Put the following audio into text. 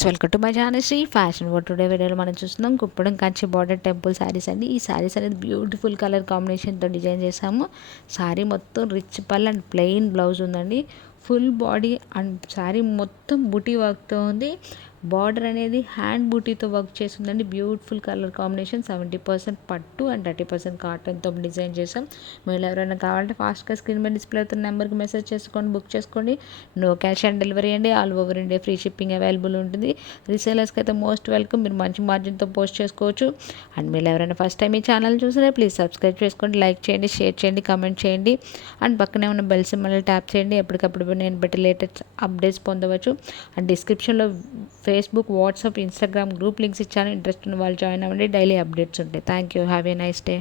Welcome to my channel Shri fashion world. Today వీడియోలో మనం చూస్తున్నాం Kuppadam Kanchi border temple saris అండి. ఈ శారీస్ అనేది బ్యూటిఫుల్ కలర్ కాంబినేషన్తో డిజైన్ చేసాము. శారీ మొత్తం రిచ్ పల్ అండ్ ప్లెయిన్ బ్లౌజ్ ఉందండి. ఫుల్ బాడీ అండ్ శారీ మొత్తం బూటీ వర్క్తో ఉంది. బార్డర్ అనేది హ్యాండ్ బూటీతో వర్క్ చేస్తుందండి. Beautiful colour combination. 70% పట్టు అండ్ 30% కాటన్తో డిజైన్ చేసాం. మీరు ఎవరైనా కావాలంటే ఫాస్ట్గా స్క్రీన్ మీద డిస్ప్లే అవుతున్న నెంబర్కి మెసేజ్ చేసుకోండి, బుక్ చేసుకోండి. నో క్యాష్ ఆన్ డెలివరీ అండి. All over India free shipping available ఉంటుంది. రీసేలర్స్కి అయితే మోస్ట్ వెల్కమ్. మీరు మంచి మార్జిన్తో పోస్ట్ చేసుకోవచ్చు. అండ్ మీరు ఎవరైనా ఫస్ట్ టైం ఈ ఛానల్ చూసినా ప్లీజ్ సబ్స్క్రైబ్ చేసుకోండి, లైక్ చేయండి, షేర్ చేయండి, కమెంట్ చేయండి. అండ్ పక్కనే ఉన్న బెల్ సింబల్ ట్యాప్ చేయండి. ఎప్పటికప్పుడు నేను బట్టి లేటెస్ట్ అప్డేట్స్ పొందవచ్చు. అండ్ డిస్క్రిప్షన్లో Facebook, WhatsApp, Instagram group links ఇచ్చాను. ఇంట్రెస్ట్ ఉన్న వాళ్ళు జాయిన్ అవ్వండి. డైలీ అప్డేట్స్ ఉంటాయి. Thank you. Have a nice day.